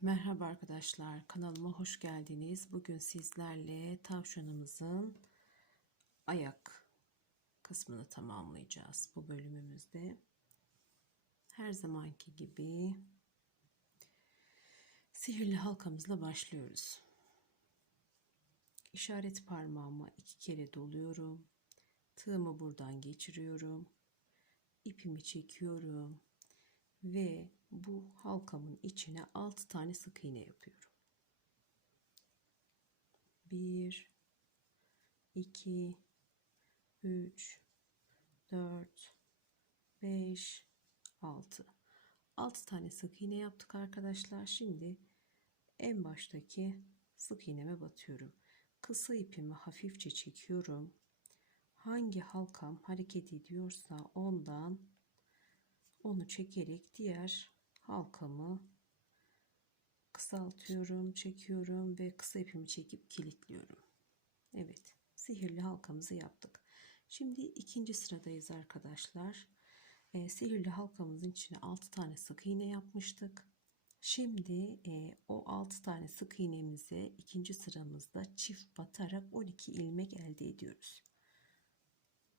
Merhaba arkadaşlar, kanalıma hoş geldiniz. Bugün sizlerle tavşanımızın ayak kısmını tamamlayacağız bu bölümümüzde. Her zamanki gibi sihirli halkamızla başlıyoruz. İşaret parmağımı iki kere doluyorum. Tığımı buradan geçiriyorum. ipimi çekiyorum ve bu halkamın içine 6 tane sık iğne yapıyorum. 1 2 3 4 5 6 6 tane sık iğne yaptık arkadaşlar. Şimdi en baştaki sık iğneme batıyorum. Kısa ipimi hafifçe çekiyorum. Hangi halkam hareket ediyorsa ondan onu çekerek diğer halkamı kısaltıyorum, çekiyorum ve kısa ipimi çekip kilitliyorum. Evet, sihirli halkamızı yaptık. Şimdi ikinci sıradayız arkadaşlar. E, sihirli halkamızın içine 6 tane sık iğne yapmıştık. Şimdi e, o 6 tane sık iğnemize ikinci sıramızda çift batarak 12 ilmek elde ediyoruz.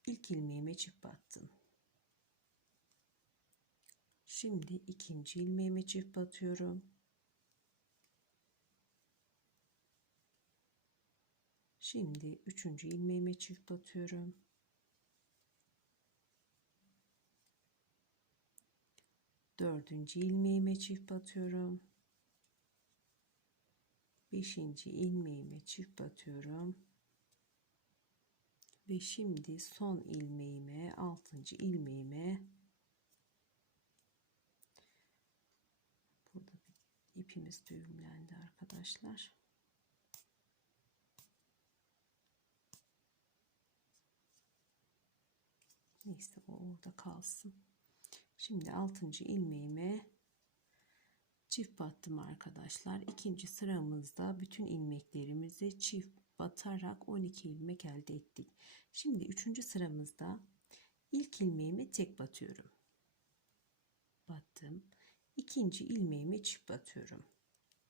İlk ilmeğime çift battım. Şimdi ikinci ilmeğime çift batıyorum. Şimdi üçüncü ilmeğime çift batıyorum. Dördüncü ilmeğime çift batıyorum. Beşinci ilmeğime çift batıyorum. Ve şimdi son ilmeğime, altıncı ilmeğime Burada bir ipimiz düğümlendi arkadaşlar. Neyse o orada kalsın. Şimdi 6. ilmeğime çift battım arkadaşlar. İkinci sıramızda bütün ilmeklerimizi çift batarak 12 ilmek elde ettik. Şimdi üçüncü sıramızda ilk ilmeğime tek batıyorum. Battım ikinci ilmeğimi çift batıyorum.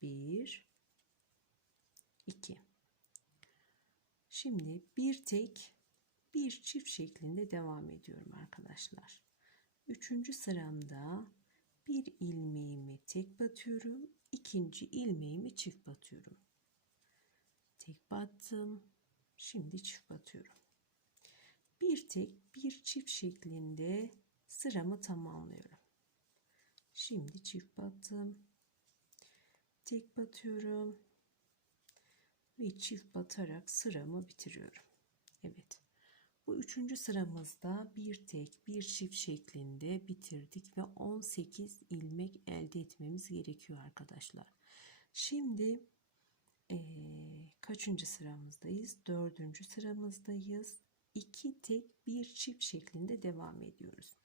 1 2 Şimdi bir tek bir çift şeklinde devam ediyorum arkadaşlar. Üçüncü sıramda bir ilmeğimi tek batıyorum. ikinci ilmeğimi çift batıyorum. Tek battım. Şimdi çift batıyorum. Bir tek bir çift şeklinde sıramı tamamlıyorum. Şimdi çift battım. Tek batıyorum. Ve çift batarak sıramı bitiriyorum. Evet. Bu üçüncü sıramızda bir tek bir çift şeklinde bitirdik ve 18 ilmek elde etmemiz gerekiyor arkadaşlar. Şimdi ee, kaçıncı sıramızdayız? Dördüncü sıramızdayız. İki tek bir çift şeklinde devam ediyoruz.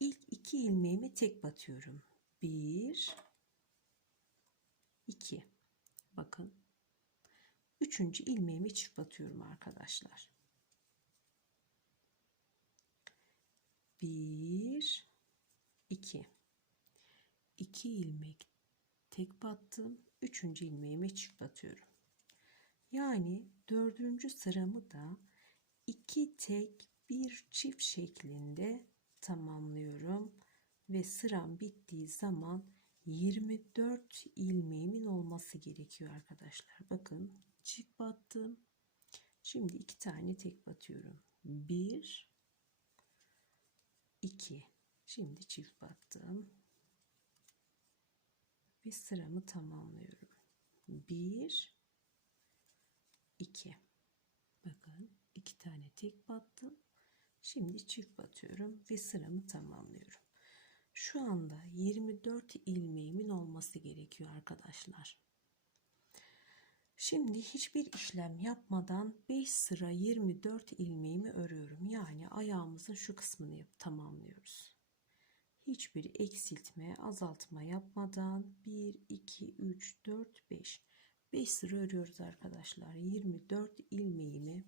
İlk iki ilmeğimi tek batıyorum. Bir, iki. Bakın. Üçüncü ilmeğimi çift batıyorum arkadaşlar. Bir, iki. İki ilmek tek battım. Üçüncü ilmeğime çift batıyorum. Yani dördüncü sıramı da iki tek bir çift şeklinde tamamlıyorum ve sıram bittiği zaman 24 ilmeğimin olması gerekiyor arkadaşlar. Bakın çift battım. Şimdi iki tane tek batıyorum. 1 2 Şimdi çift battım. Ve sıramı tamamlıyorum. 1 2 Bakın iki tane tek battım. Şimdi çift batıyorum ve sıramı tamamlıyorum. Şu anda 24 ilmeğimin olması gerekiyor arkadaşlar. Şimdi hiçbir işlem yapmadan 5 sıra 24 ilmeğimi örüyorum. Yani ayağımızın şu kısmını tamamlıyoruz. Hiçbir eksiltme, azaltma yapmadan 1 2 3 4 5 5 sıra örüyoruz arkadaşlar. 24 ilmeğimi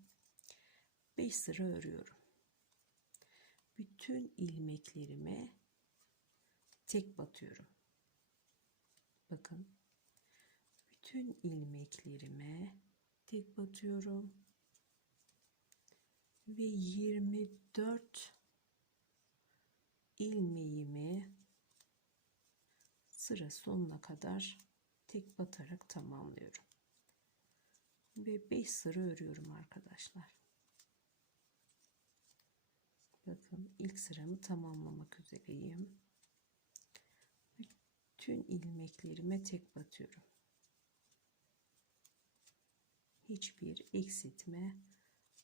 5 sıra örüyorum bütün ilmeklerime tek batıyorum. Bakın bütün ilmeklerime tek batıyorum ve 24 ilmeğimi sıra sonuna kadar tek batarak tamamlıyorum. Ve 5 sıra örüyorum arkadaşlar. Bakın ilk sıramı tamamlamak üzereyim. Bütün ilmeklerime tek batıyorum. Hiçbir eksiltme,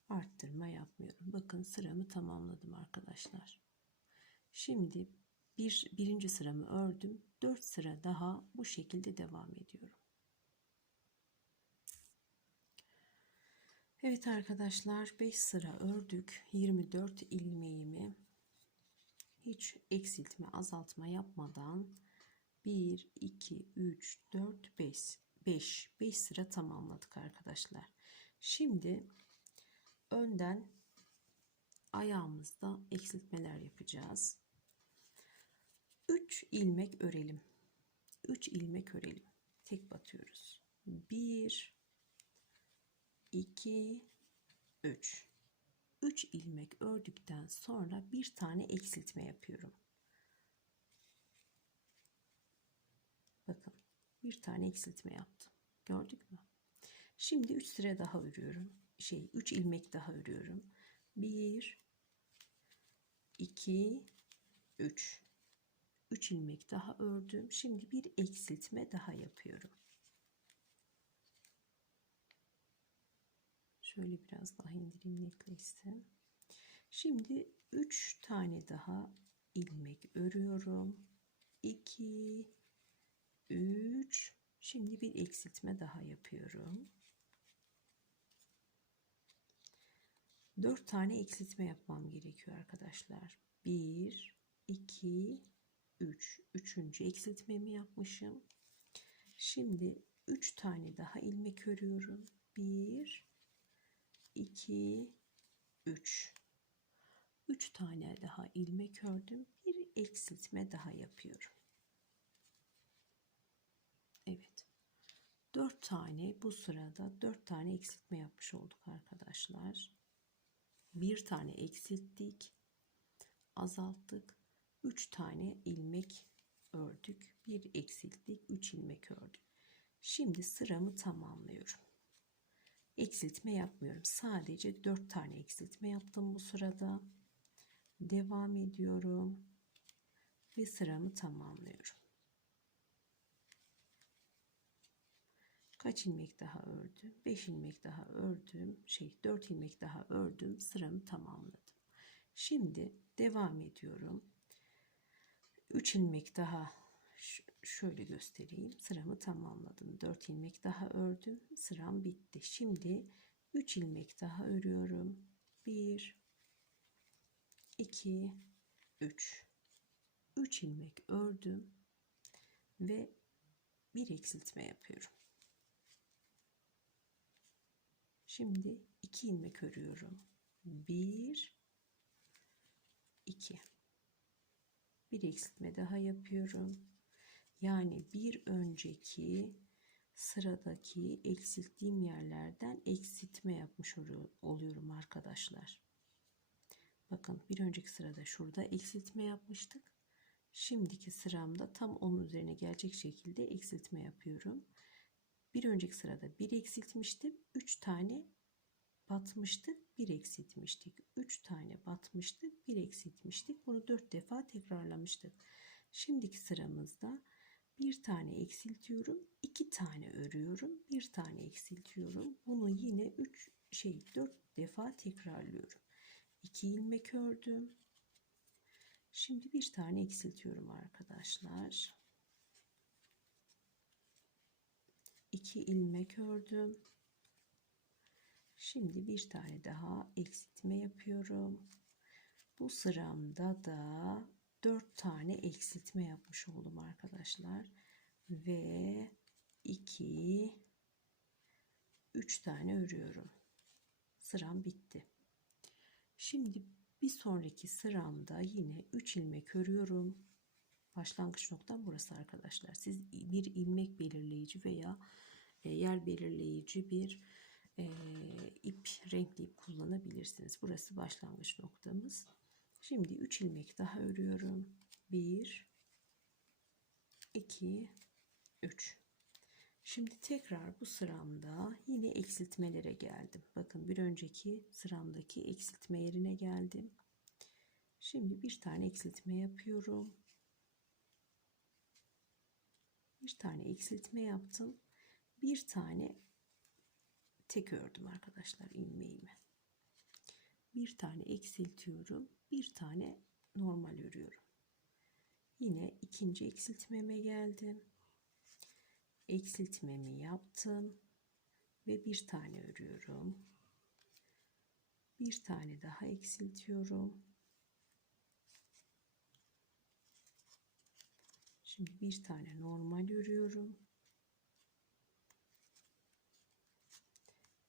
arttırma yapmıyorum. Bakın sıramı tamamladım arkadaşlar. Şimdi bir, birinci sıramı ördüm. 4 sıra daha bu şekilde devam ediyorum. Evet arkadaşlar 5 sıra ördük. 24 ilmeğimi hiç eksiltme azaltma yapmadan 1 2 3 4 5 5 5 sıra tamamladık arkadaşlar. Şimdi önden ayağımızda eksiltmeler yapacağız. 3 ilmek örelim. 3 ilmek örelim. Tek batıyoruz. 1 2 3 3 ilmek ördükten sonra bir tane eksiltme yapıyorum. Bakın bir tane eksiltme yaptım. Gördük mü? Şimdi 3 sıra daha örüyorum. Şey 3 ilmek daha örüyorum. 1 2 3 3 ilmek daha ördüm. Şimdi bir eksiltme daha yapıyorum. Şöyle biraz daha indireyim netleşsin. Şimdi 3 tane daha ilmek örüyorum. 2 3 Şimdi bir eksiltme daha yapıyorum. 4 tane eksiltme yapmam gerekiyor arkadaşlar. 1 2 3 üçüncü eksiltmemi yapmışım. Şimdi 3 tane daha ilmek örüyorum. 1 2 3 3 tane daha ilmek ördüm. Bir eksiltme daha yapıyorum. Evet. 4 tane bu sırada 4 tane eksiltme yapmış olduk arkadaşlar. Bir tane eksilttik. Azalttık. 3 tane ilmek ördük. Bir eksilttik. 3 ilmek ördük. Şimdi sıramı tamamlıyorum. Eksiltme yapmıyorum. Sadece 4 tane eksiltme yaptım bu sırada. Devam ediyorum. Ve sıramı tamamlıyorum. Kaç ilmek daha ördüm? 5 ilmek daha ördüm. Şey 4 ilmek daha ördüm. Sıramı tamamladım. Şimdi devam ediyorum. 3 ilmek daha şöyle göstereyim. Sıramı tamamladım. 4 ilmek daha ördüm. Sıram bitti. Şimdi 3 ilmek daha örüyorum. 1 2 3 3 ilmek ördüm ve bir eksiltme yapıyorum. Şimdi 2 ilmek örüyorum. 1 2 bir eksiltme daha yapıyorum. Yani bir önceki sıradaki eksilttiğim yerlerden eksiltme yapmış oluyorum arkadaşlar. Bakın bir önceki sırada şurada eksiltme yapmıştık. Şimdiki sıramda tam onun üzerine gelecek şekilde eksiltme yapıyorum. Bir önceki sırada bir eksiltmiştim. 3 tane batmıştık, bir eksiltmiştik. 3 tane batmıştık, bir eksiltmiştik. Bunu 4 defa tekrarlamıştık. Şimdiki sıramızda bir tane eksiltiyorum, iki tane örüyorum, bir tane eksiltiyorum. Bunu yine 3 şey 4 defa tekrarlıyorum. 2 ilmek ördüm. Şimdi bir tane eksiltiyorum arkadaşlar. 2 ilmek ördüm. Şimdi bir tane daha eksiltme yapıyorum. Bu sıramda da 4 tane eksiltme yapmış oldum arkadaşlar. Ve 2 3 tane örüyorum. Sıram bitti. Şimdi bir sonraki sıramda yine 3 ilmek örüyorum. Başlangıç noktam burası arkadaşlar. Siz bir ilmek belirleyici veya e, yer belirleyici bir e, ip, renkli ip kullanabilirsiniz. Burası başlangıç noktamız. Şimdi 3 ilmek daha örüyorum. 1 2 3 Şimdi tekrar bu sıramda yine eksiltmelere geldim. Bakın bir önceki sıramdaki eksiltme yerine geldim. Şimdi bir tane eksiltme yapıyorum. Bir tane eksiltme yaptım. Bir tane tek ördüm arkadaşlar ilmeğimi. Bir tane eksiltiyorum. Bir tane normal örüyorum. Yine ikinci eksiltmeme geldim. Eksiltmemi yaptım ve bir tane örüyorum. Bir tane daha eksiltiyorum. Şimdi bir tane normal örüyorum.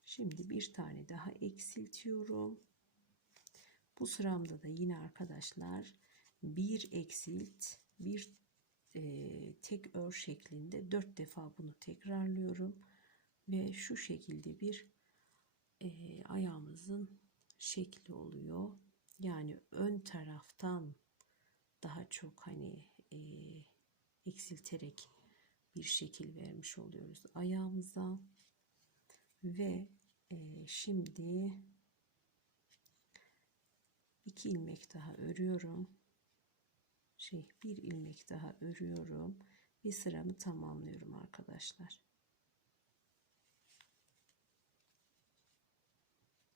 Şimdi bir tane daha eksiltiyorum. Bu sıramda da yine arkadaşlar bir eksilt, bir e, tek ör şeklinde dört defa bunu tekrarlıyorum ve şu şekilde bir e, ayağımızın şekli oluyor. Yani ön taraftan daha çok hani e, eksilterek bir şekil vermiş oluyoruz ayağımıza ve e, şimdi iki ilmek daha örüyorum şey bir ilmek daha örüyorum bir sıramı tamamlıyorum arkadaşlar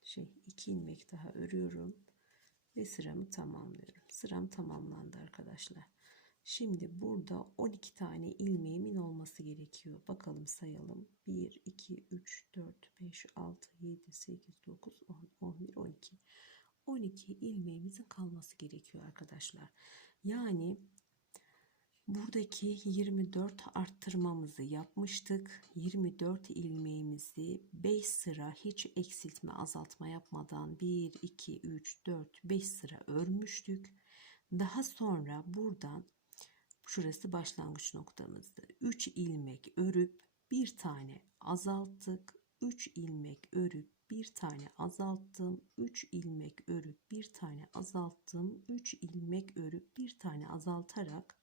şey iki ilmek daha örüyorum ve sıramı tamamlıyorum sıram tamamlandı arkadaşlar Şimdi burada 12 tane ilmeğimin olması gerekiyor. Bakalım sayalım. 1, 2, 3, 4, 5, 6, 7, 8, 9, 10, 11, 12. 12 ilmeğimizin kalması gerekiyor arkadaşlar. Yani buradaki 24 arttırmamızı yapmıştık. 24 ilmeğimizi 5 sıra hiç eksiltme azaltma yapmadan 1, 2, 3, 4, 5 sıra örmüştük. Daha sonra buradan Şurası başlangıç noktamızdı. 3 ilmek örüp bir tane azalttık. 3 ilmek örüp bir tane azalttım. 3 ilmek örüp bir tane azalttım. 3 ilmek örüp bir tane azaltarak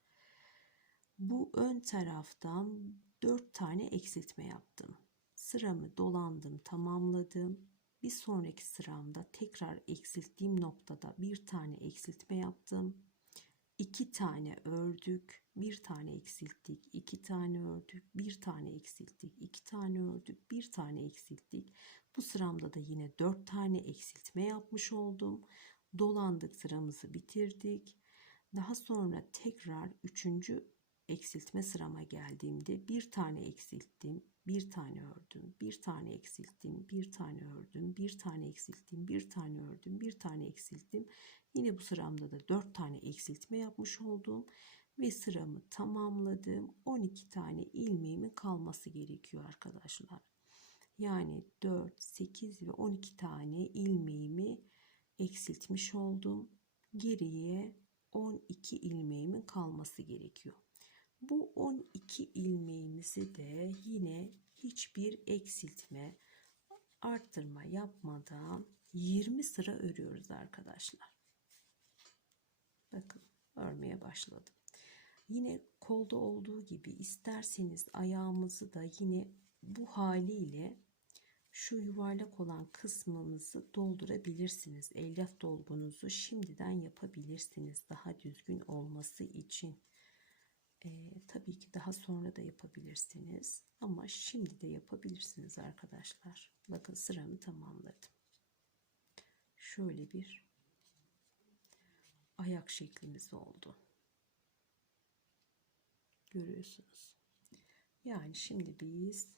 bu ön taraftan 4 tane eksiltme yaptım. Sıramı dolandım, tamamladım. Bir sonraki sıramda tekrar eksilttiğim noktada bir tane eksiltme yaptım iki tane ördük, bir tane eksilttik, iki tane ördük, bir tane eksilttik, iki tane ördük, bir tane eksilttik. Bu sıramda da yine dört tane eksiltme yapmış oldum. Dolandık sıramızı bitirdik. Daha sonra tekrar üçüncü eksiltme sırama geldiğimde bir tane eksilttim, bir tane ördüm, bir tane eksilttim, bir tane ördüm, bir tane eksilttim, bir tane ördüm, bir tane eksilttim. Yine bu sıramda da 4 tane eksiltme yapmış oldum ve sıramı tamamladım. 12 tane ilmeğimin kalması gerekiyor arkadaşlar. Yani 4, 8 ve 12 tane ilmeğimi eksiltmiş oldum. Geriye 12 ilmeğimin kalması gerekiyor. Bu 12 ilmeğimizi de yine hiçbir eksiltme, arttırma yapmadan 20 sıra örüyoruz arkadaşlar. Bakın örmeye başladım. Yine kolda olduğu gibi isterseniz ayağımızı da yine bu haliyle şu yuvarlak olan kısmımızı doldurabilirsiniz. Elyaf dolgunuzu şimdiden yapabilirsiniz daha düzgün olması için. Ee, tabii ki daha sonra da yapabilirsiniz ama şimdi de yapabilirsiniz arkadaşlar. Bakın sıramı tamamladım. Şöyle bir ayak şeklimiz oldu. Görüyorsunuz. Yani şimdi biz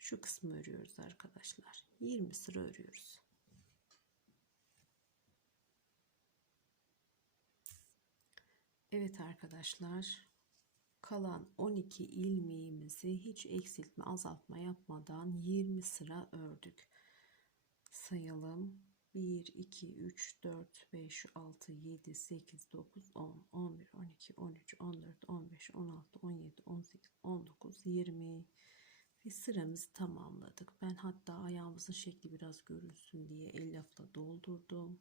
şu kısmı örüyoruz arkadaşlar. 20 sıra örüyoruz. Evet arkadaşlar kalan 12 ilmeğimizi hiç eksiltme azaltma yapmadan 20 sıra ördük. Sayalım. 1, 2, 3, 4, 5, 6, 7, 8, 9, 10, 11, 12, 13, 14, 15, 16, 17, 18, 19, 20. Ve sıramızı tamamladık. Ben hatta ayağımızın şekli biraz görünsün diye el lafla doldurdum.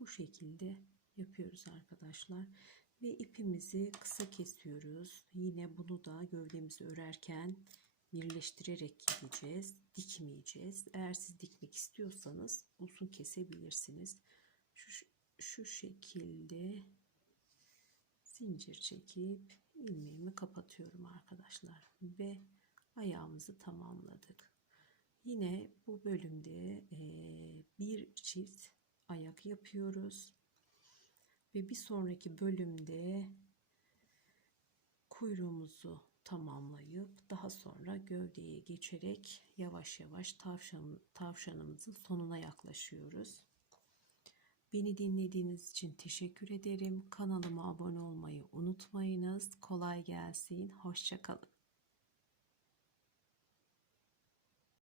Bu şekilde yapıyoruz arkadaşlar. Ve ipimizi kısa kesiyoruz. Yine bunu da gövdemizi örerken birleştirerek gideceğiz. Dikmeyeceğiz. Eğer siz dikmek istiyorsanız uzun kesebilirsiniz. Şu, şu şekilde zincir çekip ilmeğimi kapatıyorum arkadaşlar. Ve ayağımızı tamamladık. Yine bu bölümde bir çift ayak yapıyoruz. Ve bir sonraki bölümde kuyruğumuzu tamamlayıp daha sonra gövdeye geçerek yavaş yavaş tavşan, tavşanımızın sonuna yaklaşıyoruz. Beni dinlediğiniz için teşekkür ederim. Kanalıma abone olmayı unutmayınız. Kolay gelsin. Hoşçakalın.